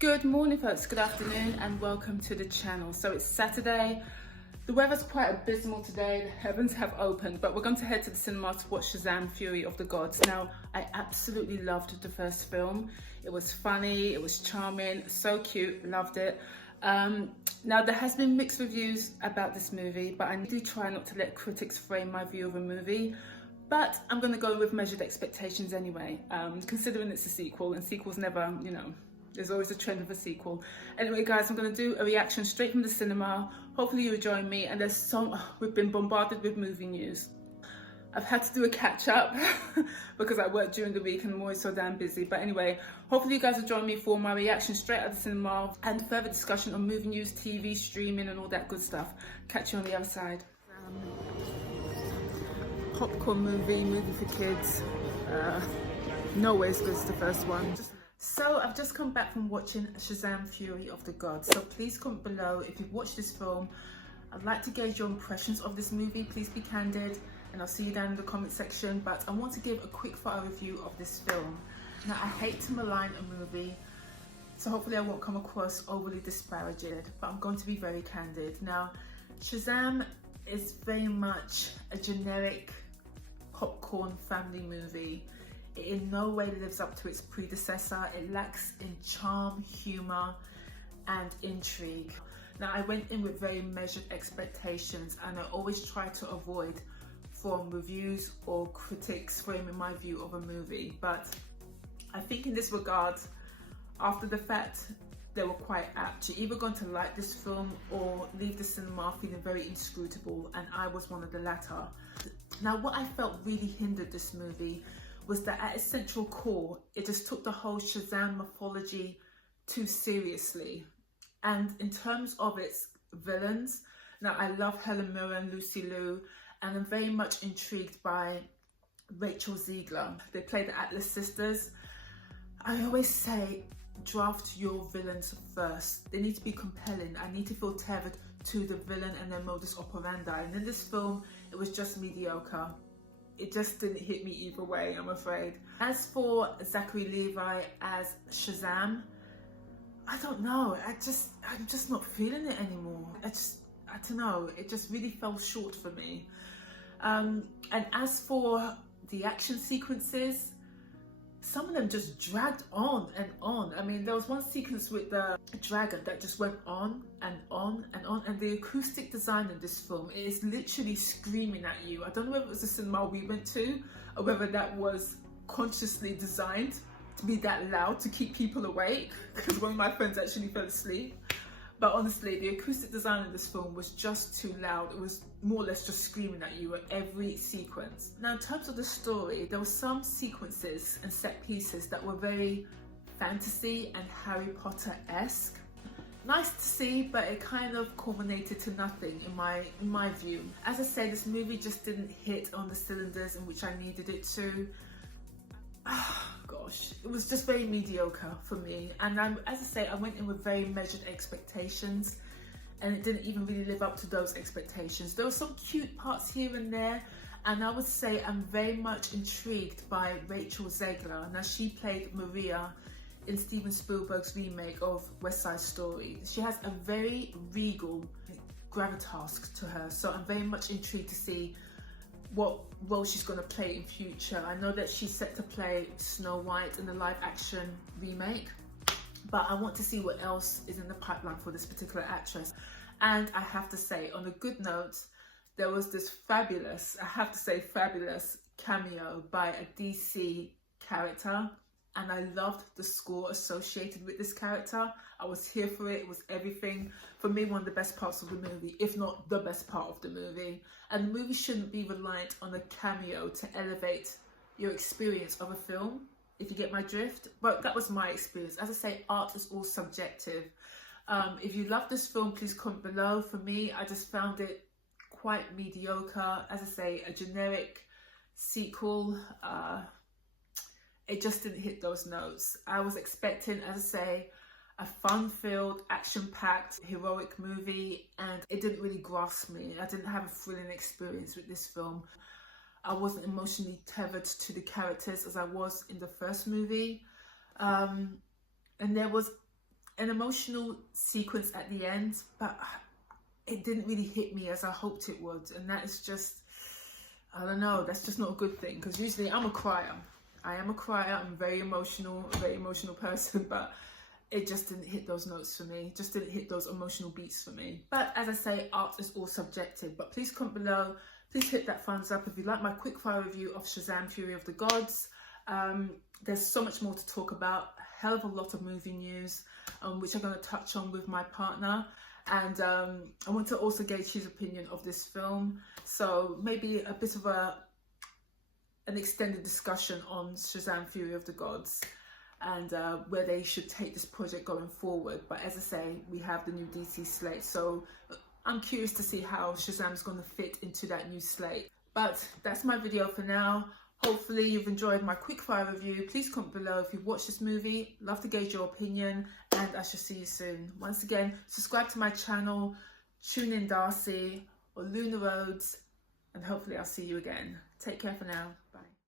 Good morning folks, good afternoon and welcome to the channel. So it's Saturday, the weather's quite abysmal today, the heavens have opened, but we're going to head to the cinema to watch Shazam, Fury of the Gods. Now, I absolutely loved the first film. It was funny, it was charming, so cute, loved it. Now there has been mixed reviews about this movie, but I do try not to let critics frame my view of a movie. But I'm going to go with measured expectations anyway, considering it's a sequel and sequels never, there's always a trend of a sequel. Anyway guys, I'm going to do a reaction straight from the cinema. Hopefully you'll join me. And we've been bombarded with movie news. I've had to do a catch up because I work during the week and I'm always so damn busy. But anyway, hopefully you guys will join me for my reaction straight out of the cinema and further discussion on movie news, TV, streaming and all that good stuff. Catch you on the other side. Popcorn movie for kids. No way as good as the first one. So I've just come back from watching Shazam, Fury of the Gods. So please comment below if you've watched this film. I'd like to gauge your impressions of this movie. Please be candid and I'll see you down in the comment section. But I want to give a quick fire review of this film. Now I hate to malign a movie, so hopefully I won't come across overly disparaging, but I'm going to be very candid. Now Shazam is very much a generic popcorn family movie. It in no way lives up to its predecessor. It lacks in charm, humor and intrigue. Now I went in with very measured expectations and I always try to avoid from reviews or critics framing my view of a movie, but I think in this regard, after the fact, they were quite apt. You're either going to like this film or leave the cinema feeling very inscrutable, and I was one of the latter. Now what I felt really hindered this movie was that at its central core, it just took the whole Shazam mythology too seriously. And in terms of its villains, now I love Helen Mirren, Lucy Liu, and I'm very much intrigued by Rachel Zegler. They play the Atlas sisters. I always say, draft your villains first. They need to be compelling. I need to feel tethered to the villain and their modus operandi. And in this film, it was just mediocre. It just didn't hit me either way, I'm afraid. As for Zachary Levi as Shazam, I don't know. I'm just not feeling it anymore. I don't know. It just really fell short for me. And as for the action sequences, some of them just dragged on and on. I mean, there was one sequence with the dragon that just went on and on and on. And the acoustic design in this film is literally screaming at you. I don't know whether it was the cinema we went to or whether that was consciously designed to be that loud to keep people awake, because one of my friends actually fell asleep. But honestly, the acoustic design in this film was just too loud. It was more or less just screaming at you at every sequence. Now, in terms of the story, there were some sequences and set pieces that were very fantasy and Harry Potter-esque. Nice to see, but it kind of culminated to nothing in my view. As I say, this movie just didn't hit on the cylinders in which I needed it to. Gosh, it was just very mediocre for me. And as I say, I went in with very measured expectations and it didn't even really live up to those expectations. There were some cute parts here and there, and I would say I'm very much intrigued by Rachel Zegler. Now she played Maria in Steven Spielberg's remake of West Side Story. She has a very regal gravitas to her, so I'm very much intrigued to see what role she's going to play in future. I know that she's set to play Snow White in the live action remake, but I want to see what else is in the pipeline for this particular actress. And I have to say, on a good note, there was this fabulous, I have to say fabulous cameo by a DC character, and I loved the score associated with this character. I was here for it. It was everything. For me, one of the best parts of the movie, if not the best part of the movie. And the movie shouldn't be reliant on a cameo to elevate your experience of a film, if you get my drift. But that was my experience. As I say, art is all subjective. If you love this film, please comment below. For me, I just found it quite mediocre. As I say, a generic sequel. It just didn't hit those notes. I was expecting, as I say, a fun-filled, action-packed, heroic movie, and it didn't really grasp me. I didn't have a thrilling experience with this film. I wasn't emotionally tethered to the characters as I was in the first movie. And there was an emotional sequence at the end, but it didn't really hit me as I hoped it would. And that is just, I don't know, that's just not a good thing, because usually I'm a crier. I am a crier, I'm a very emotional person, but it just didn't hit those notes for me, just didn't hit those emotional beats for me. But as I say, art is all subjective. But please comment below, please hit that thumbs up if you like my quickfire review of Shazam! Fury of the Gods. There's so much more to talk about, a hell of a lot of movie news, which I'm going to touch on with my partner. And I want to also gauge his opinion of this film. So maybe a bit of an extended discussion on Shazam! Fury of the Gods, and where they should take this project going forward. But as I say, we have the new DC slate, so I'm curious to see how Shazam's going to fit into that new slate. But that's my video for now. Hopefully you've enjoyed my quickfire review. Please comment below if you've watched this movie. Love to gauge your opinion, and I shall see you soon. Once again, subscribe to my channel, tune in Darcy or Luna Rhodes, and hopefully I'll see you again. Take care for now. Bye.